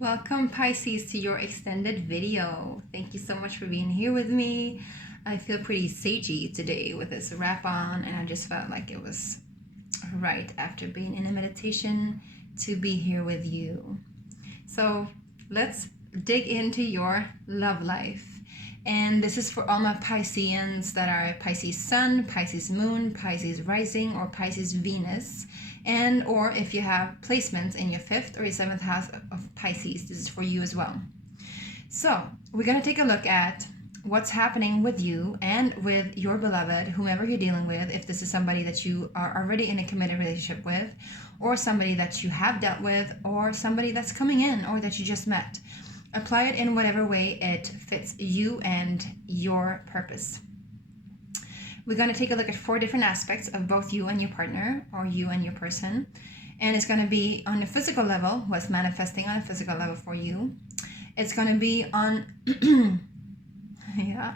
Welcome Pisces to your extended video. Thank you so much for being here with me. I feel pretty sagey today with this wrap on, and I just felt like it was right after being in a meditation to be here with you. So let's dig into your love life. And this is for all my Pisceans that are Pisces Sun, Pisces Moon, Pisces Rising, or Pisces Venus. And or if you have placements in your 5th or your 7th house of Pisces, this is for you as well. So we're going to take a look at what's happening with you and with your beloved, whomever you're dealing with, if this is somebody that you are already in a committed relationship with, or somebody that you have dealt with, or somebody that's coming in or that you just met. Apply it in whatever way it fits you and your purpose. We're going to take a look at 4 different aspects of both you and your partner, or you and your person. And it's going to be on a physical level, what's manifesting on a physical level for you. It's going to be on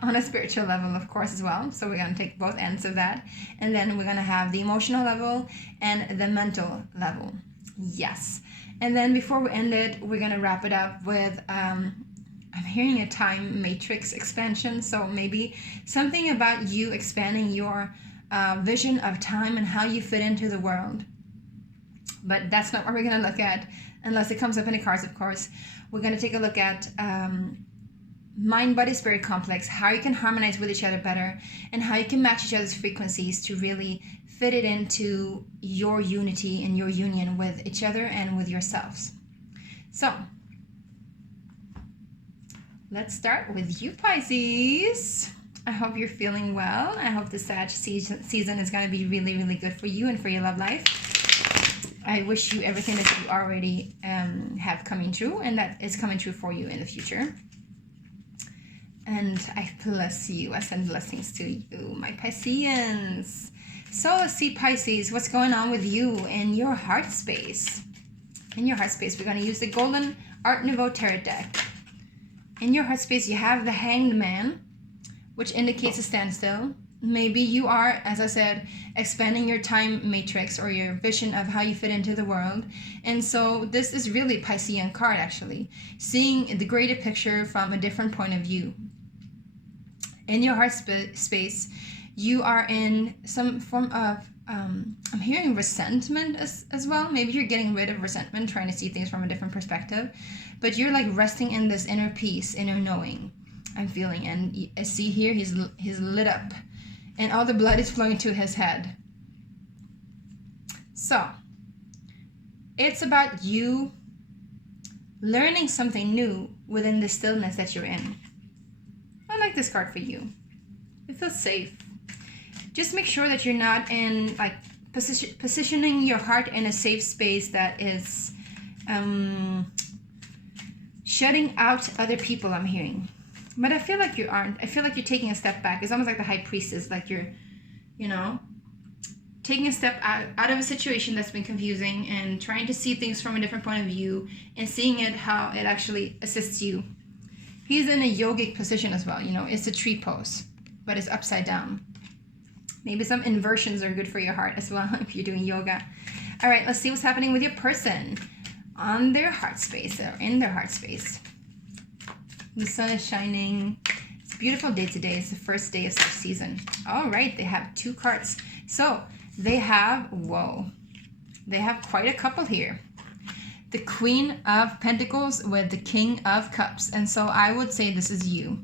on a spiritual level, of course, as well. So we're going to take both ends of that. And then we're going to have the emotional level and the mental level. Yes. And then before we end it, we're going to wrap it up with I'm hearing a time matrix expansion, so maybe something about you expanding your vision of time and how you fit into the world. But that's not what we're going to look at unless it comes up in the cards, of course. We're going to take a look at mind, body, spirit complex, how you can harmonize with each other better, and how you can match each other's frequencies to really fit it into your unity and your union with each other and with yourselves. So let's start with you, Pisces. I hope you're feeling well. I hope the Sag season is going to be really, really good for you and for your love life. I wish you everything that you already have coming true, and that is coming true for you in the future. And I bless you. I send blessings to you, my Pisceans. So let's see, Pisces, what's going on with you in your heart space. In your heart space, we're going to use the Golden Art Nouveau Tarot deck. In your heart space, you have the Hanged Man, which indicates a standstill. Maybe you are, as I said, expanding your time matrix or your vision of how you fit into the world. And so this is really a Piscean card, actually. Seeing the greater picture from a different point of view. In your heart space, you are in some form of, I'm hearing resentment as well. Maybe you're getting rid of resentment, trying to see things from a different perspective. But you're like resting in this inner peace, inner knowing, I'm feeling. And I see here, he's lit up. And all the blood is flowing to his head. So, it's about you learning something new within the stillness that you're in. I like this card for you. It feels safe. Just make sure that you're not in, like, positioning your heart in a safe space that is shutting out other people, I'm hearing. But I feel like you aren't. I feel like you're taking a step back. It's almost like the High Priestess, like you're, taking a step out of a situation that's been confusing and trying to see things from a different point of view and seeing it how it actually assists you. He's in a yogic position as well, it's a tree pose, but it's upside down. Maybe some inversions are good for your heart as well if you're doing yoga. All right, let's see what's happening with your person on their heart space or in their heart space. The sun is shining. It's a beautiful day today. It's the first day of the season. All right, they have 2 cards. So they have, they have quite a couple here. The Queen of Pentacles with the King of Cups. And so I would say this is you.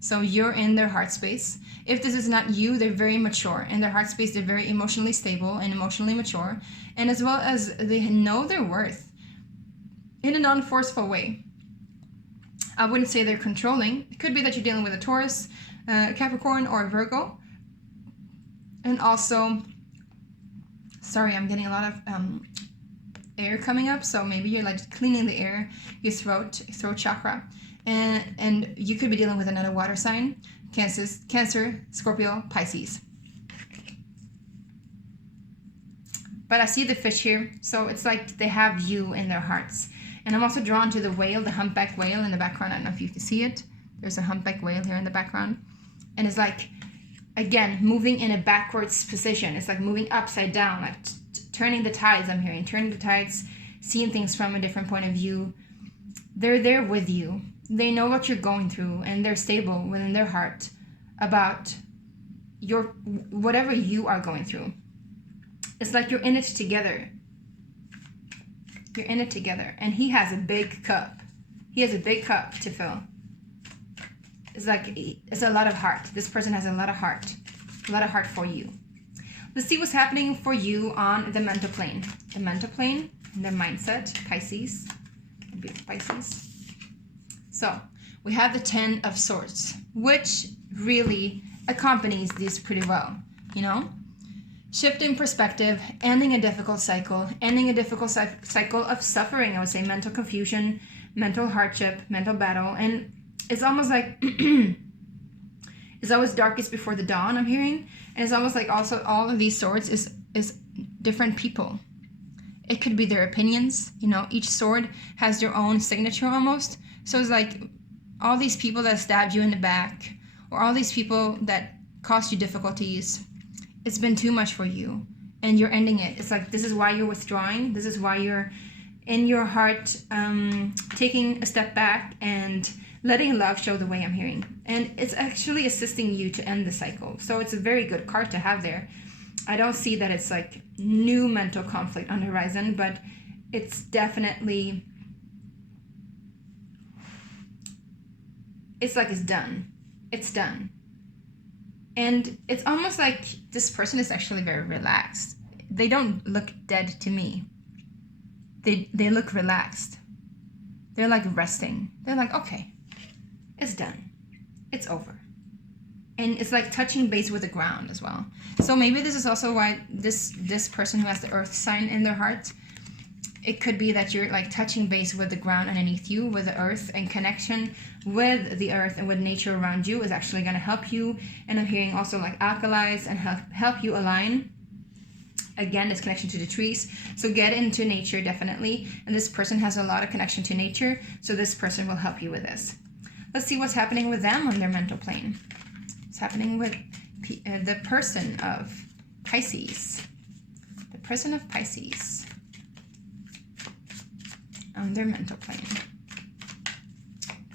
So you're in their heart space. If this is not you, they're very mature. In their heart space, they're very emotionally stable and emotionally mature. And as well as they know their worth in a non-forceful way. I wouldn't say they're controlling. It could be that you're dealing with a Taurus, Capricorn, or a Virgo. And also, sorry, I'm getting a lot of air coming up. So maybe you're like cleaning the air, your throat chakra. And you could be dealing with another water sign. Cancer, Scorpio, Pisces. But I see the fish here. So it's like they have you in their hearts. And I'm also drawn to the whale, the humpback whale in the background. I don't know if you can see it. There's a humpback whale here in the background. And it's like, again, moving in a backwards position. It's like moving upside down, like turning the tides, I'm hearing. Turning the tides, seeing things from a different point of view. They're there with you. They know what you're going through, and they're stable within their heart about your whatever you are going through. It's like you're in it together. You're in it together. And he has a big cup. He has a big cup to fill. It's like, it's a lot of heart. This person has a lot of heart. A lot of heart for you. Let's see what's happening for you on the mental plane. The mental plane, their mindset, Pisces. Pisces. So, we have the 10 of Swords, which really accompanies these pretty well, you know? Shifting perspective, ending a difficult cycle, ending a difficult cycle of suffering, I would say, mental confusion, mental hardship, mental battle, and it's almost like it's always darkest before the dawn, I'm hearing, and it's almost like also all of these swords is different people. It could be their opinions, you know, each sword has their own signature almost, so it's like all these people that stabbed you in the back, or all these people that caused you difficulties. It's been too much for you, and you're ending it. It's like, this is why you're withdrawing. This is why you're in your heart taking a step back and letting love show the way, I'm hearing. And it's actually assisting you to end the cycle. So it's a very good card to have there. I don't see that it's like new mental conflict on the horizon, but it's definitely, it's like it's done. It's done. And it's almost like this person is actually very relaxed. They don't look dead to me. They look relaxed. They're like resting. They're like, okay, it's done. It's over. And it's like touching base with the ground as well. So maybe this is also why this person who has the earth sign in their heart, it could be that you're like touching base with the ground underneath you, with the earth, and connection with the earth and with nature around you is actually going to help you. And I'm hearing also like alkalize and help you align. Again, this connection to the trees. So get into nature, definitely. And this person has a lot of connection to nature. So this person will help you with this. Let's see what's happening with them on their mental plane. What's happening with the person of Pisces. The person of Pisces on their mental plane.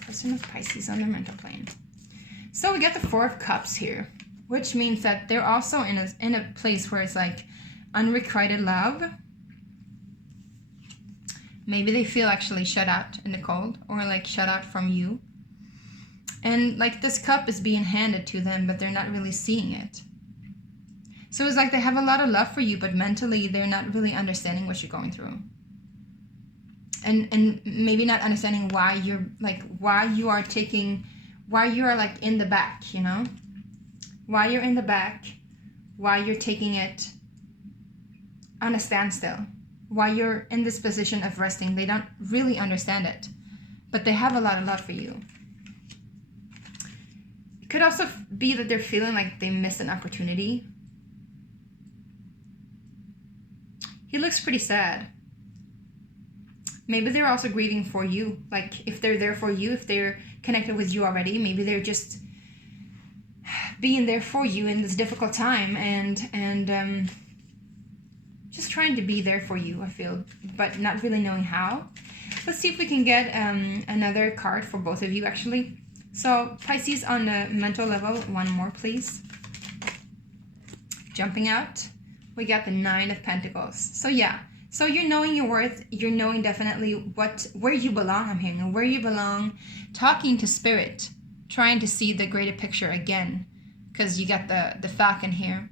Person of Pisces on their mental plane. So we get the 4 of Cups here, which means that they're also in a place where it's like unrequited love. Maybe they feel actually shut out in the cold, or like shut out from you. And like this cup is being handed to them, but they're not really seeing it. So it's like they have a lot of love for you, but mentally they're not really understanding what you're going through. And maybe not understanding why you're like, why you are like in the back, you know? Why you're in the back, why you're taking it on a standstill, why you're in this position of resting. They don't really understand it, but they have a lot of love for you. It could also be that they're feeling like they missed an opportunity. He looks pretty sad. Maybe they're also grieving for you. Like if they're there for you, if they're connected with you already, maybe they're just being there for you in this difficult time and just trying to be there for you, I feel, but not really knowing how. Let's see if we can get another card for both of you, actually. So Pisces on the mental level, one more, please. Jumping out, we got the 9 of Pentacles. So yeah. So you're knowing your worth, you're knowing definitely where you belong, I'm hearing, and where you belong, talking to spirit, trying to see the greater picture again, because you got the falcon here,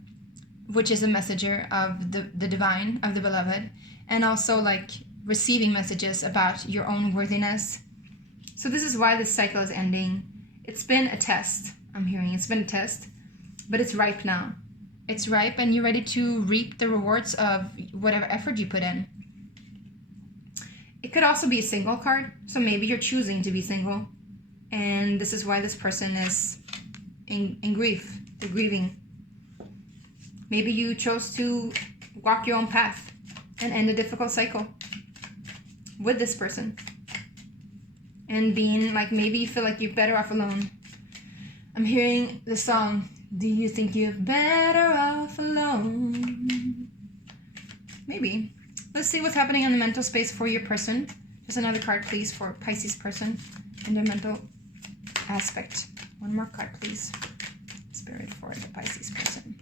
which is a messenger of the divine, of the beloved, and also like receiving messages about your own worthiness. So this is why this cycle is ending. It's been a test, I'm hearing, it's been a test, but it's ripe now. It's ripe and you're ready to reap the rewards of whatever effort you put in. It could also be a single card. So maybe you're choosing to be single. And this is why this person is in grief. They're grieving. Maybe you chose to walk your own path and end a difficult cycle with this person. And being like, maybe you feel like you're better off alone. I'm hearing the song, do you think you're better off alone? Maybe. Let's see what's happening in the mental space for your person. Just another card, please, for Pisces person and their mental aspect. One more card, please. Spirit for the Pisces person.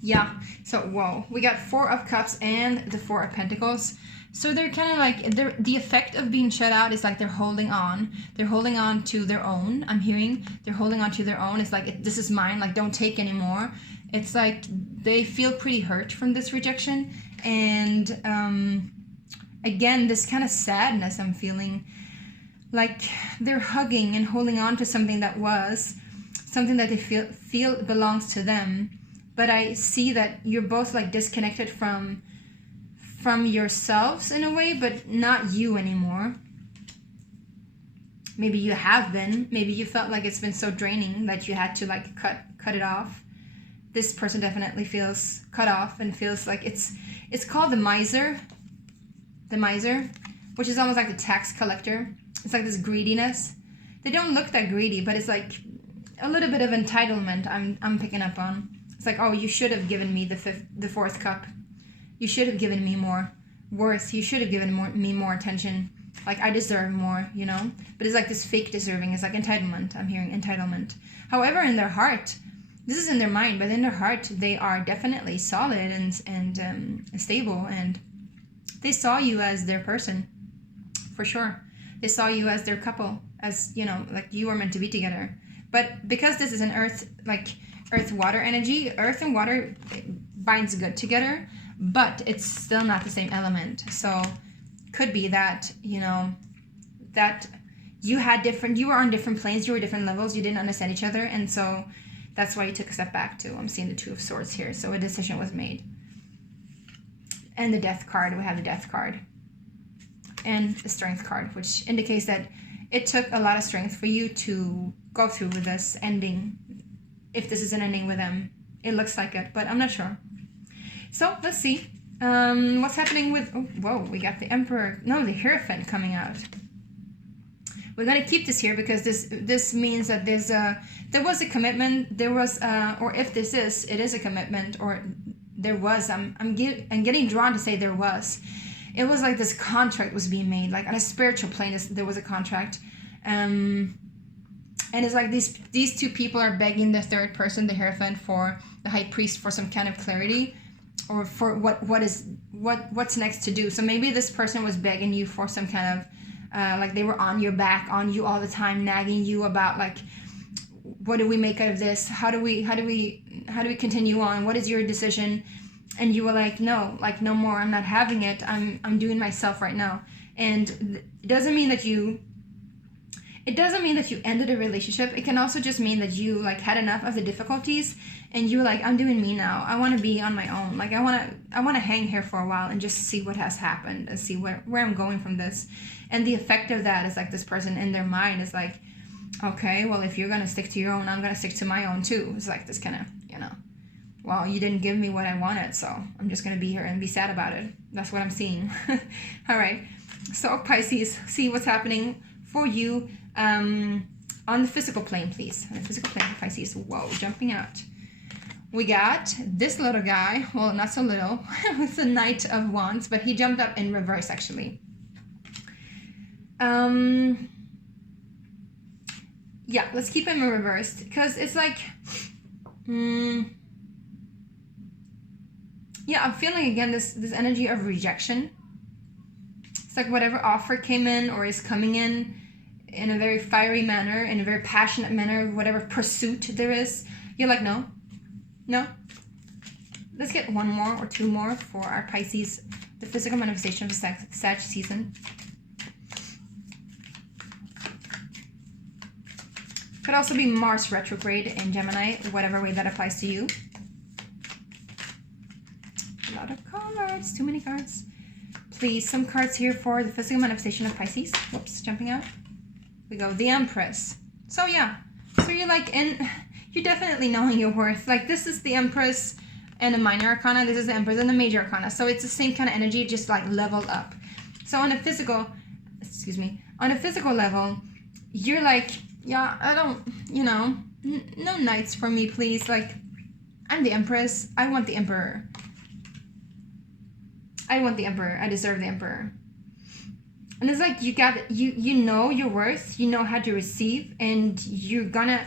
Yeah, so whoa, we got 4 of Cups and the 4 of Pentacles. So they're kind of like, the effect of being shut out is like they're holding on. They're holding on to their own, I'm hearing. They're holding on to their own. It's like, this is mine, like don't take anymore. It's like they feel pretty hurt from this rejection. And again, this kind of sadness I'm feeling. Like they're hugging and holding on to something that was, something that they feel belongs to them. But I see that you're both like disconnected from yourselves in a way, but not you anymore. Maybe you have been. Maybe you felt like it's been so draining that you had to like cut it off. This person definitely feels cut off and feels like it's called the miser. The miser, which is almost like the tax collector. It's like this greediness. They don't look that greedy, but it's like a little bit of entitlement I'm picking up on. It's like, oh, you should have given me the 4th cup. You should have given me more worth. You should have given me more attention. Like, I deserve more, you know? But it's like this fake deserving. It's like entitlement. I'm hearing entitlement. However, in their heart, this is in their mind, but in their heart, they are definitely solid and stable. And they saw you as their person, for sure. They saw you as their couple, as, you know, like you were meant to be together. But because this is an earth-water energy, earth and water binds good together, but it's still not the same element. So could be that, you know, that you were on different planes, you were different levels, you didn't understand each other, and so that's why you took a step back too. I'm seeing the 2 of Swords here, so a decision was made. And the Death card, we have the Death card. And the Strength card, which indicates that it took a lot of strength for you to go through with this ending. If this is an ending with them, it looks like it, but I'm not sure. So let's see what's happening with. Oh, whoa, we got the Emperor. No, the Hierophant coming out. We're gonna keep this here because this means that there was a commitment. There was or if it is a commitment, or there was. I'm getting drawn to say there was. It was like this contract was being made, like on a spiritual plane. There was a contract. And it's like these 2 people are begging the 3rd person, the Hierophant, for the High Priest for some kind of clarity, or for what's next to do. So maybe this person was begging you for some kind of like they were on your back, on you all the time, nagging you about like, what do we make out of this? How do we continue on? What is your decision? And you were like, no more. I'm not having it. I'm doing myself right now. And it doesn't mean that you ended a relationship. It can also just mean that you like had enough of the difficulties and you were like, I'm doing me now. I want to be on my own. Like I want to hang here for a while and just see what has happened and see where I'm going from this. And the effect of that is like this person in their mind is like, okay, well, if you're going to stick to your own, I'm going to stick to my own too. It's like this kind of, you know, well, you didn't give me what I wanted, so I'm just going to be here and be sad about it. That's what I'm seeing. All right. So Pisces, see what's happening for you on the physical plane, please. On the physical plane for Pisces. Whoa, jumping out. We got this little guy. Well, not so little. It's the Knight of Wands, but he jumped up in reverse, actually. Yeah, let's keep him in reverse because it's like... yeah, I'm feeling again this energy of rejection. It's like whatever offer came in or is coming in a very fiery manner, in a very passionate manner, whatever pursuit there is, you're like, no. Let's get 1 more or 2 more for our Pisces, the physical manifestation of the Sag season. Could also be Mars retrograde in Gemini, whatever way that applies to you. A lot of cards, too many cards. Please, some cards here for the physical manifestation of Pisces. Whoops, jumping out. We go, the Empress. So yeah, so you're like you're definitely knowing your worth. Like this is the Empress and the minor arcana. This is the Empress and the major arcana. So it's the same kind of energy, just like leveled up. So on a physical level, you're like, yeah, I don't, you know, no knights for me, please. Like, I'm the Empress. I want the Emperor. I want the Emperor. I deserve the Emperor. And it's like you know your worth, you know how to receive, and you're gonna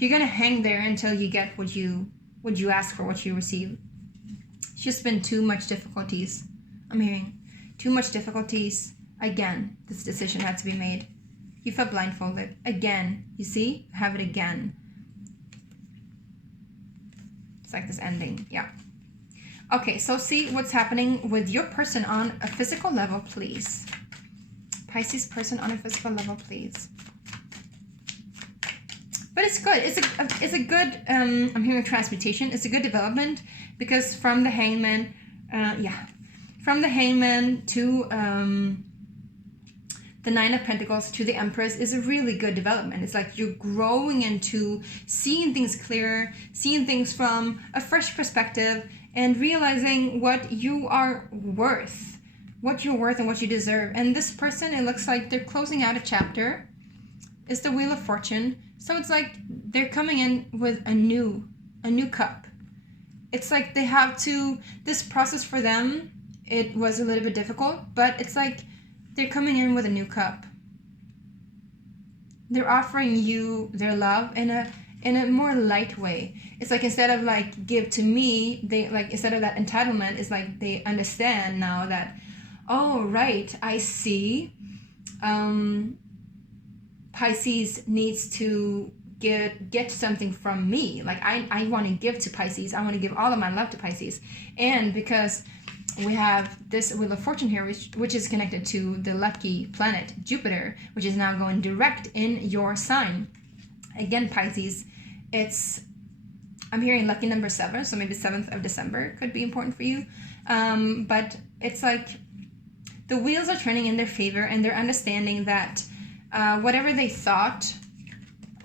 hang there until you get what you ask for, what you receive. It's just been too much difficulties. I'm hearing too much difficulties. Again, this decision had to be made. You felt blindfolded. Again, you see? I have it again. It's like this ending. Yeah. Okay, so see what's happening with your person on a physical level, please. Pisces person on a physical level, please. But it's good. It's a good, I'm hearing transmutation. It's a good development because from the Hangman, from the Hangman to the Nine of Pentacles to the Empress is a really good development. It's like you're growing into seeing things clearer, seeing things from a fresh perspective, and realizing what you are worth, and what you deserve. And this person, it looks like they're closing out a chapter. It's the Wheel of Fortune. So it's like they're coming in with a new cup. It's like they have to, this process for them, it was a little bit difficult, but it's like they're coming in with a new cup. They're offering you their love in a more light way. It's like instead of like give to me, they like instead of that entitlement, it's like they understand now that, oh right, I see. Pisces needs to get something from me. Like I want to give to Pisces. I want to give all of my love to Pisces. And because we have this Wheel of Fortune here, which is connected to the lucky planet Jupiter, which is now going direct in your sign. Again, Pisces, I'm hearing lucky number 7, so maybe 7th of December could be important for you. But it's like the wheels are turning in their favor, and they're understanding that whatever they thought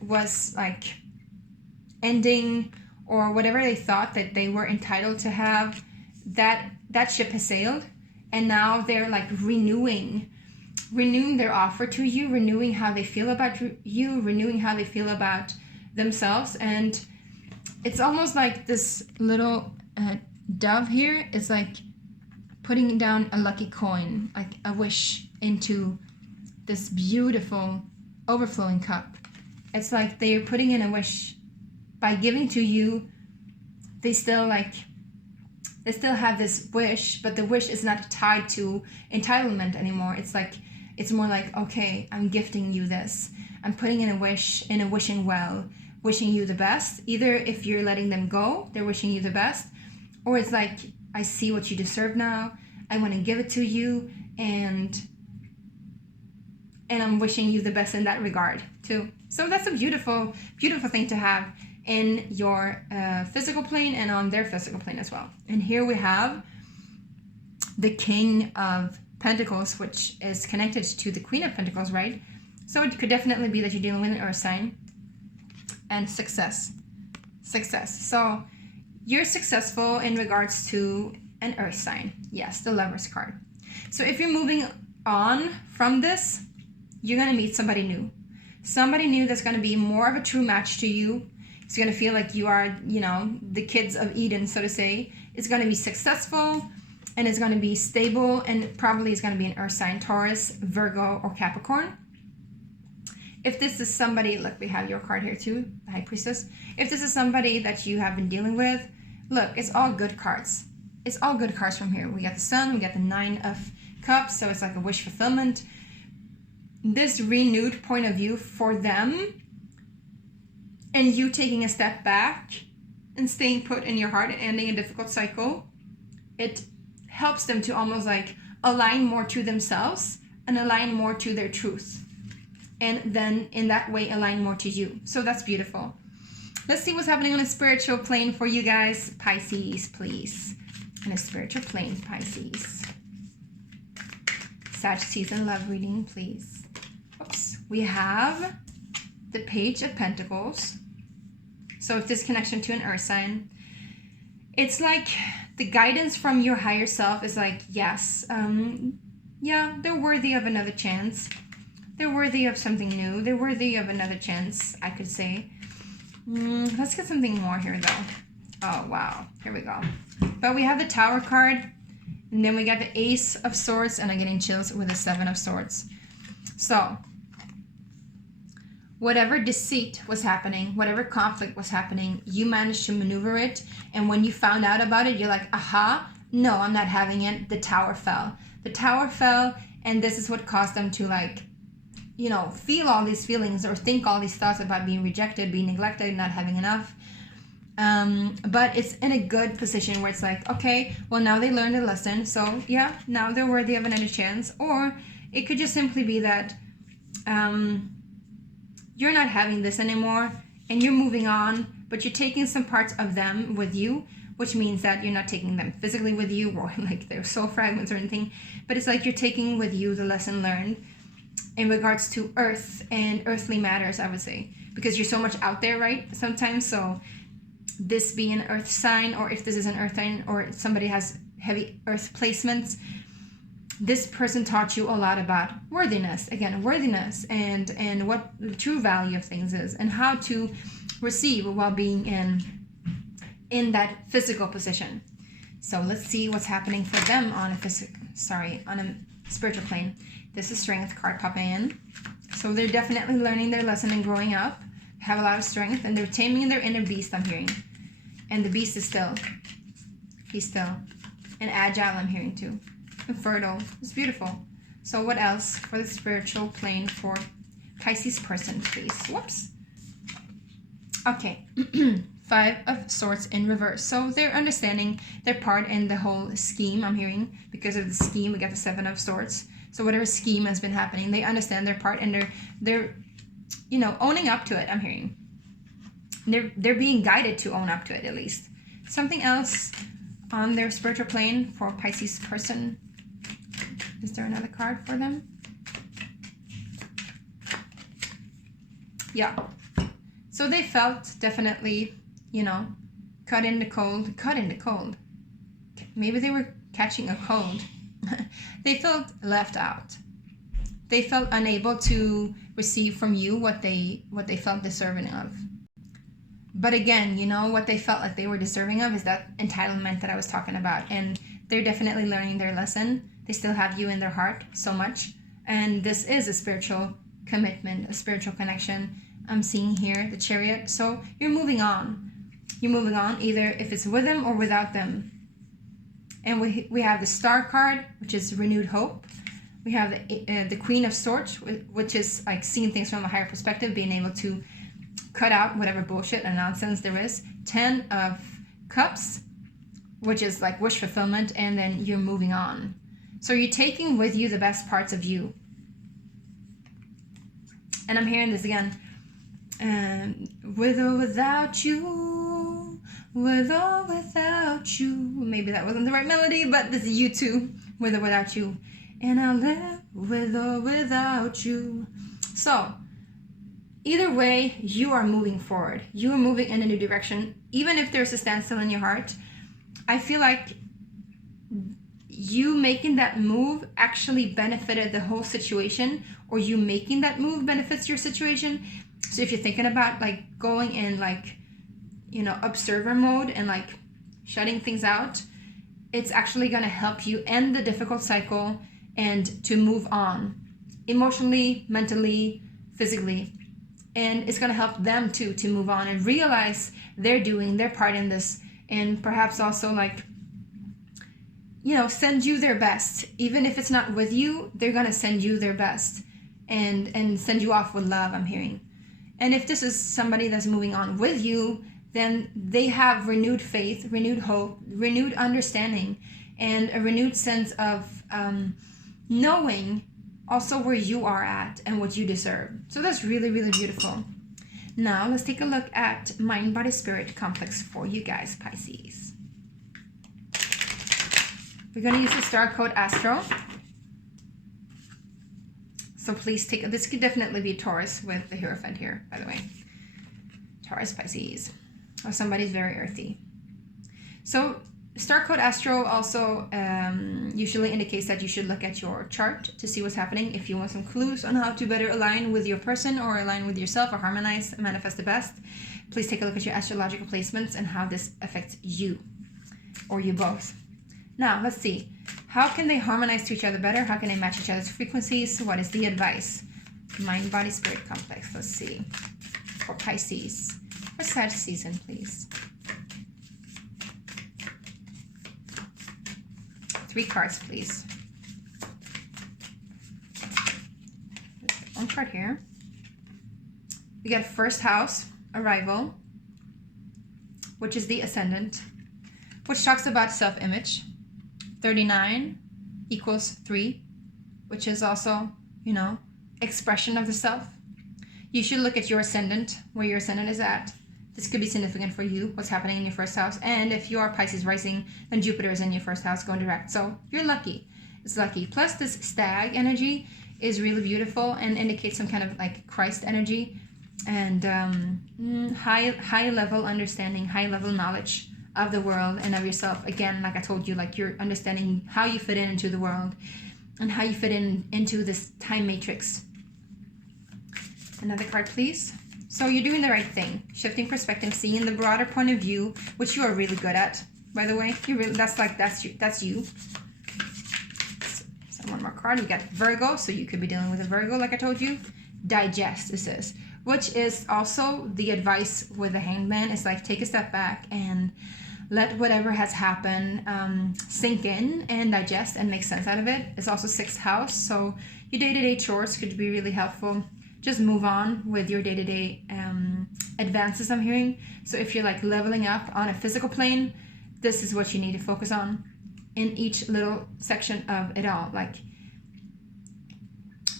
was like ending, or whatever they thought that they were entitled to have, that ship has sailed, and now they're like renewing their offer to you, renewing how they feel about you, renewing how they feel about themselves. And it's almost like this little dove here is like putting down a lucky coin, like a wish, into this beautiful overflowing cup. It's like they're putting in a wish by giving to you. They still have this wish, but the wish is not tied to entitlement anymore. It's like, it's more like, okay, I'm gifting you this. I'm putting in a wish, in a wishing well, wishing you the best. Either if you're letting them go, they're wishing you the best, or it's like, I see what you deserve now. I want to give it to you, and I'm wishing you the best in that regard too. So that's a beautiful, beautiful thing to have in your physical plane and on their physical plane as well. And here we have the King of Pentacles, which is connected to the Queen of Pentacles, right? So it could definitely be that you're dealing with an earth sign. And success. So you're successful in regards to an earth sign. Yes, the Lover's card. So if you're moving on from this, you're going to meet somebody new. Somebody new that's going to be more of a true match to you. It's going to feel like you are, the kids of Eden, so to say. It's going to be successful, and it's going to be stable, and probably it's going to be an earth sign, Taurus, Virgo, or Capricorn. If this is somebody, look, we have your card here too, the High Priestess. If this is somebody that you have been dealing with, look, it's all good cards. It's all good cards from here. We got the Sun, we got the Nine of Cups, so it's like a wish fulfillment. This renewed point of view for them, and you taking a step back and staying put in your heart and ending a difficult cycle, it helps them to almost like align more to themselves and align more to their truth. And then in that way, align more to you. So that's beautiful. Let's see what's happening on a spiritual plane for you guys. Pisces, please. On a spiritual plane, Pisces. Sag season love reading, please. Oops. We have the Page of Pentacles. So if this connection to an earth sign, it's like the guidance from your higher self is like, yes, yeah, they're worthy of another chance. They're worthy of something new. They're worthy of another chance, I could say. Let's get something more here, though. Oh, wow. Here we go. But we have the Tower card. And then we got the Ace of Swords. And I'm getting chills with the Seven of Swords. So whatever deceit was happening, whatever conflict was happening, you managed to maneuver it. And when you found out about it, you're like, aha, no, I'm not having it. The tower fell. The tower fell, and this is what caused them to, like, you know, feel all these feelings or think all these thoughts about being rejected, being neglected, not having enough. But it's in a good position where it's like, okay, well, now they learned a lesson. So yeah, now they're worthy of another chance. Or it could just simply be that you're not having this anymore and you're moving on, but you're taking some parts of them with you, which means that you're not taking them physically with you or like they're soul fragments or anything, but it's like you're taking with you the lesson learned in regards to earth and earthly matters, I would say, because you're so much out there, right? Sometimes, so this being an earth sign, or if this is an earth sign or somebody has heavy earth placements, this person taught you a lot about worthiness, again, worthiness, and what the true value of things is, and how to receive while being in that physical position. So let's see what's happening for them on a spiritual plane. This is Strength card popping in. So they're definitely learning their lesson and growing up, have a lot of strength, and they're taming their inner beast, I'm hearing. And the beast is still. He's still. And agile, I'm hearing too. And fertile. It's beautiful. So what else for the spiritual plane for Pisces person, please? Whoops. Okay. 5 of Swords in reverse. So they're understanding their part in the whole scheme, I'm hearing. Because of the scheme, we got the 7 of Swords. So whatever scheme has been happening, they understand their part, and they're you know, owning up to it, I'm hearing. They're being guided to own up to it, at least. Something else on their spiritual plane for Pisces person. Is there another card for them? Yeah. So they felt definitely, you know, cut in the cold. Maybe they were catching a cold. They felt left out. They felt unable to receive from you what they felt deserving of. But again, you know, what they felt like they were deserving of is that entitlement that I was talking about. And they're definitely learning their lesson. They still have you in their heart so much. And this is a spiritual commitment, a spiritual connection. I'm seeing here the Chariot. So you're moving on. You're moving on, either if it's with them or without them. And we have the Star card, which is renewed hope. We have the Queen of Swords, which is like seeing things from a higher perspective, being able to cut out whatever bullshit and nonsense there is. 10 of Cups, which is like wish fulfillment, and then you're moving on. So you're taking with you the best parts of you. And I'm hearing this again. With or without you, with or without you. Maybe that wasn't the right melody, but this is you too, with or without you. And I'll live with or without you. So, either way, you are moving forward. You are moving in a new direction. Even if there's a standstill in your heart, I feel like you making that move actually benefited the whole situation, or you making that move benefits your situation. So if you're thinking about like going in like, you know, observer mode and like shutting things out, it's actually going to help you end the difficult cycle and to move on emotionally, mentally, physically. And it's going to help them too to move on and realize they're doing their part in this, and perhaps also like, you know, send you their best. Even if it's not with you, they're going to send you their best and send you off with love, I'm hearing. And if this is somebody that's moving on with you, then they have renewed faith, renewed hope, renewed understanding, and a renewed sense of knowing also where you are at and what you deserve. So that's really, really beautiful. Now let's take a look at mind, body, spirit complex for you guys, Pisces. We're going to use the star code Astro. So please take, this could definitely be Taurus with the Hierophant here, by the way. Taurus, Pisces, or somebody's very earthy. So star code Astro also usually indicates that you should look at your chart to see what's happening. If you want some clues on how to better align with your person or align with yourself or harmonize, manifest the best, please take a look at your astrological placements and how this affects you or you both. Now, let's see. How can they harmonize to each other better? How can they match each other's frequencies? What is the advice? Mind, body, spirit complex. Let's see. For Pisces. For Sag season, please. 3 cards, please. One card here. We got first house, arrival, which is the ascendant, which talks about self-image. 39 equals 3, which is also, you know, expression of the self. You should look at your ascendant, where your ascendant is at. This could be significant for you, what's happening in your first house. And if you are Pisces rising, then Jupiter is in your first house going direct. So you're lucky. It's lucky. Plus this stag energy is really beautiful and indicates some kind of like Christ energy and high level understanding, high level knowledge of the world and of yourself. Again, like I told you, like you're understanding how you fit into the world and how you fit into this time matrix. Another card, please. So you're doing the right thing, shifting perspective, seeing the broader point of view, which you are really good at, by the way. That's you. So one more card. We got Virgo, so you could be dealing with a Virgo, like I told you. Digest, it says, which is also the advice with the Hanged Man. It's like take a step back and let whatever has happened sink in and digest and make sense out of it. It's also 6th house, so your day-to-day chores could be really helpful. Just move on with your day-to-day advances, I'm hearing. So if you're like leveling up on a physical plane, this is what you need to focus on in each little section of it all. Like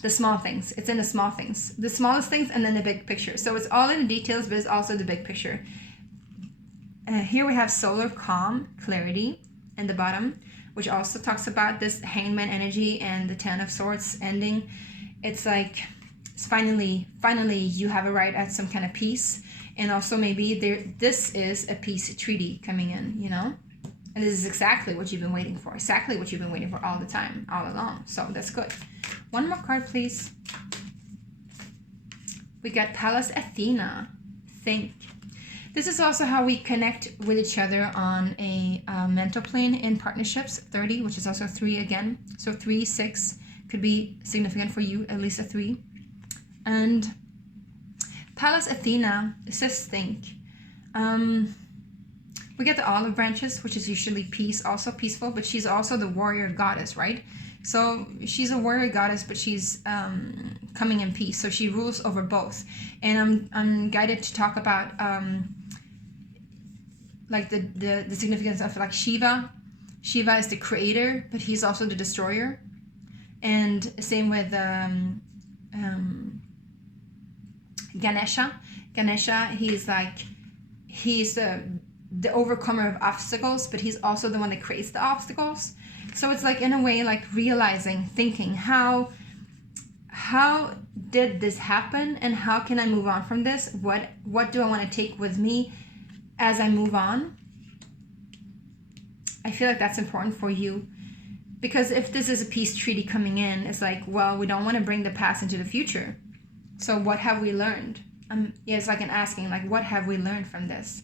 the small things. It's in the small things. The smallest things and then the big picture. So it's all in the details, but it's also the big picture. Here we have solar calm, clarity in the bottom, which also talks about this Hangman energy and the 10 of Swords ending. It's like... Finally, you have a right at some kind of peace, and also maybe this is a peace treaty coming in, you know, and this is exactly what you've been waiting for, exactly what you've been waiting for all the time, all along. So that's good. One more card, please. We got Pallas Athena. Think. This is also how we connect with each other on a mental plane in partnerships. 30, which is also 3 again. So 3, 6 could be significant for you, at least a 3. And Pallas Athena says think. We get the olive branches, which is usually peace, also peaceful, but she's also the warrior goddess, right? So she's a warrior goddess, but she's coming in peace. So she rules over both. And I'm guided to talk about like the significance of like Shiva. Shiva is the creator, but he's also the destroyer. And same with Ganesha. Ganesha, he's the overcomer of obstacles, but he's also the one that creates the obstacles. So it's like in a way like realizing, thinking, how did this happen and how can I move on from this? What do I want to take with me as I move on? I feel like that's important for you, because if this is a peace treaty coming in, it's like, well, we don't want to bring the past into the future. So what have we learned? Yeah, it's like an asking, like, what have we learned from this?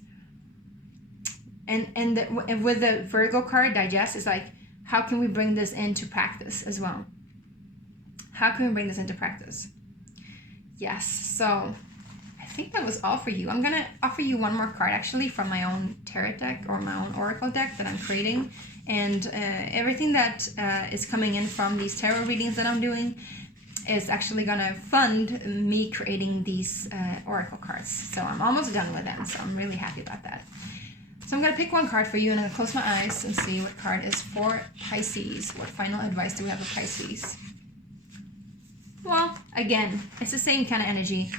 And with the Virgo card, digest, is like, how can we bring this into practice as well? How can we bring this into practice? Yes, so I think that was all for you. I'm going to offer you one more card, actually, from my own tarot deck or my own oracle deck that I'm creating. And everything that is coming in from these tarot readings that I'm doing is actually going to fund me creating these oracle cards. So I'm almost done with them, so I'm really happy about that. So I'm going to pick one card for you, and I'm going to close my eyes and see what card is for Pisces. What final advice do we have for Pisces? Well, again, it's the same kind of energy.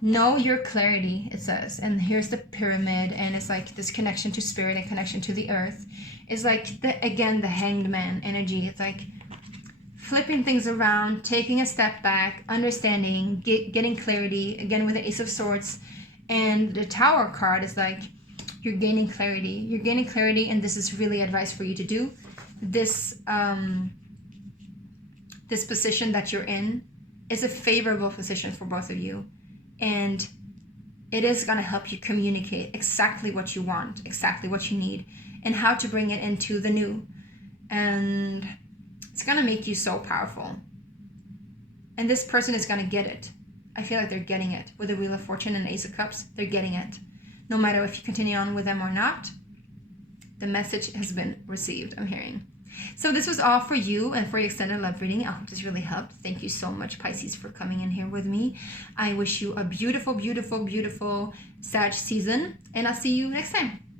Know your clarity, it says. And here's the pyramid, and it's like this connection to spirit and connection to the earth. It's like, the Hanged Man energy. It's like flipping things around, taking a step back, understanding, getting clarity, again with the Ace of Swords. And the Tower card is like, you're gaining clarity. You're gaining clarity, and this is really advice for you to do. This this position that you're in is a favorable position for both of you. And it is going to help you communicate exactly what you want, exactly what you need, and how to bring it into the new. And it's going to make you so powerful. And this person is going to get it. I feel like they're getting it. With the Wheel of Fortune and Ace of Cups, they're getting it. No matter if you continue on with them or not, the message has been received, I'm hearing. So this was all for you and for your extended love reading. I hope this really helped. Thank you so much, Pisces, for coming in here with me. I wish you a beautiful, beautiful, beautiful Sag season, and I'll see you next time.